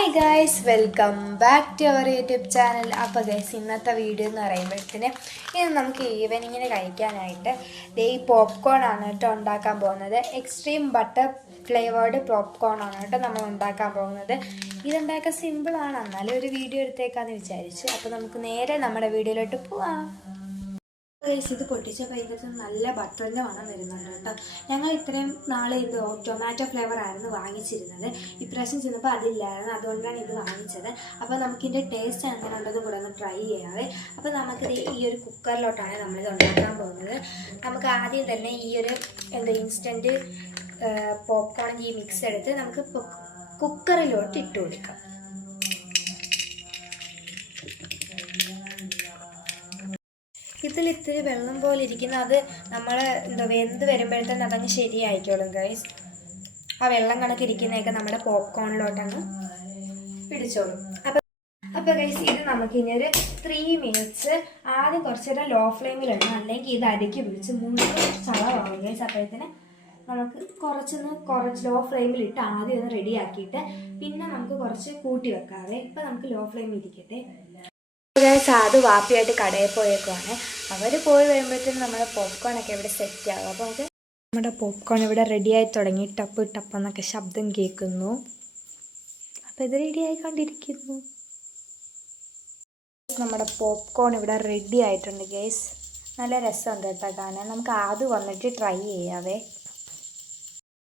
Hi guys, welcome back to our YouTube channel. അപ്പോൾ guys, ഇന്നത്തെ video എന്ന് പറയുമ്പോഴത്തേന് ഇന്ന് നമുക്ക് ഈവനിങ്ങിന് കഴിക്കാനായിട്ട് ഈ പോപ്കോൺ ആണ് കേട്ടോ ഉണ്ടാക്കാൻ പോകുന്നത്. എക്സ്ട്രീം ബട്ടർ ഫ്ലേവേർഡ് പോപ്കോൺ ആണ് കേട്ടോ നമ്മൾ ഉണ്ടാക്കാൻ പോകുന്നത്. ഇതുണ്ടാക്കാൻ സിമ്പിളാണ്, എന്നാലും ഒരു വീഡിയോ എടുത്തേക്കാന്ന് വിചാരിച്ചു. അപ്പോൾ നമുക്ക് നേരെ നമ്മുടെ വീഡിയോയിലോട്ട് പോവാം. ഗൈസ്, ഇത് പൊട്ടിച്ചപ്പോൾ ഇതിനകത്ത് നല്ല ബട്ടറിൻ്റെ മണം വരുന്നുണ്ട് കേട്ടോ. ഞങ്ങൾ ഇത്രയും നാളെ ഇത് ടൊമാറ്റോ ഫ്ലേവർ ആയിരുന്നു വാങ്ങിച്ചിരുന്നത്. ഇപ്രാവശ്യം ചെന്നപ്പോൾ അതില്ലായിരുന്നു, അതുകൊണ്ടാണ് ഇത് വാങ്ങിച്ചത്. അപ്പോൾ നമുക്കിതിൻ്റെ ടേസ്റ്റ് എങ്ങനെ ഉണ്ടെന്ന് കൂടെ ഒന്ന് ട്രൈ ചെയ്യാവേ. അപ്പോൾ നമുക്കിത് ഈ ഒരു കുക്കറിലോട്ടാണ് നമ്മളിത് ഉണ്ടാക്കാൻ പോകുന്നത്. നമുക്ക് ആദ്യം തന്നെ ഈ ഒരു ഇൻസ്റ്റൻറ്റ് പോപ്കോണിൻ്റെ ഈ മിക്സ് എടുത്ത് നമുക്ക് കുക്കറിലോട്ട് ഇട്ട് കൊടുക്കാം. ഇതിൽ ഇത്തിരി വെള്ളം പോലെ ഇരിക്കുന്ന അത് നമ്മൾ വെന്ത് വരുമ്പോഴത്തേന് അതങ്ങ് ശരിയായിക്കോളും ഗൈസ്. ആ വെള്ളം കണക്കിരിക്കുന്നതൊക്കെ നമ്മുടെ പോപ്കോണിലോട്ടങ്ങ് പിടിച്ചോളും. അപ്പോൾ ഗൈസ്, ഇത് നമുക്കിനി ഒരു 3 മിനിറ്റ്സ് ആദ്യം കുറച്ച് നേരം ലോ ഫ്ലെയിമിലിടണം, അല്ലെങ്കിൽ ഇത് അടുക്കി പിടിച്ച് ചളവാകും ഗൈസ്. അപ്പോഴത്തേന് നമുക്ക് കുറച്ച് ലോ ഫ്ലെയിമിലിട്ട് ആദ്യം ഒന്ന് റെഡിയാക്കിയിട്ട് പിന്നെ നമുക്ക് കുറച്ച് കൂട്ടി വെക്കാതെ. ഇപ്പം നമുക്ക് ലോ ഫ്ലെയിമിൽ ഇരിക്കട്ടെ. അത് വാപ്പിയായിട്ട് കടയിൽ പോയേക്കുവാണ്. അവർ പോയി വരുമ്പോഴത്തേനും നമ്മുടെ പോപ്കോണൊക്കെ ഇവിടെ സെറ്റാകും. അപ്പോൾ നമുക്ക് നമ്മുടെ പോപ്കോൺ ഇവിടെ റെഡിയായി തുടങ്ങി. ടപ്പ് ടപ്പ് എന്നൊക്കെ ശബ്ദം കേൾക്കുന്നു. അപ്പോൾ ഇത് റെഡി ആയിക്കൊണ്ടിരിക്കുന്നു. നമ്മുടെ പോപ്കോൺ ഇവിടെ റെഡി ആയിട്ടുണ്ട് ഗൈസ്. നല്ല രസമുണ്ട് കേട്ടോ കാണാൻ. നമുക്ക് ആദ്യം വന്നിട്ട് ട്രൈ ചെയ്യാവേ.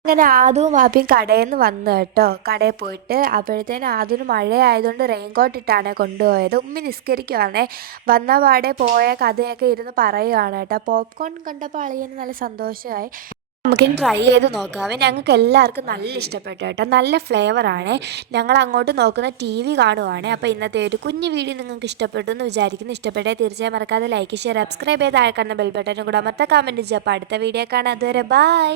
അങ്ങനെ ആദ്യവും വാപ്പിയും കടയിൽ നിന്ന് വന്നു കേട്ടോ. കടയിൽ പോയിട്ട് അപ്പോഴത്തേനും ആദ്യം മഴ ആയതുകൊണ്ട് റെയിൻകോട്ട് ഇട്ടാണ് കൊണ്ടുപോയത്. ഉമ്മി നിസ്കരിക്കുവാണേ. വന്ന പാടെ പോയ കഥയൊക്കെ ഇരുന്ന് പറയുകയാണ് കേട്ടോ. പോപ്കോൺ കണ്ടപ്പോൾ അളിയന് നല്ല സന്തോഷമായി. നമുക്കിനി ട്രൈ ചെയ്ത് നോക്കാവേ. ഞങ്ങൾക്ക് എല്ലാവർക്കും നല്ല ഇഷ്ടപ്പെട്ടു കേട്ടോ. നല്ല ഫ്ലേവറാണ്. ഞങ്ങൾ അങ്ങോട്ട് നോക്കുന്ന TV കാണുവാണ്. അപ്പോൾ ഇന്നത്തെ ഒരു കുഞ്ഞു വീഡിയോ നിങ്ങൾക്ക് ഇഷ്ടപ്പെട്ടു എന്ന് വിചാരിക്കുന്നു. ഇഷ്ടപ്പെട്ടേ തീർച്ചയായും മറക്കാതെ ലൈക്ക്, ഷെയർ, സബ്സ്ക്രൈബ് ചെയ്ത് താഴെ കാണുന്ന ബെൽ ബട്ടനും കൂടെ അമർത്താൻ, കമൻറ്റ് ചെയ്യുക. അപ്പോൾ അടുത്ത വീഡിയോ കാണാം. അതുവരെ ബൈ.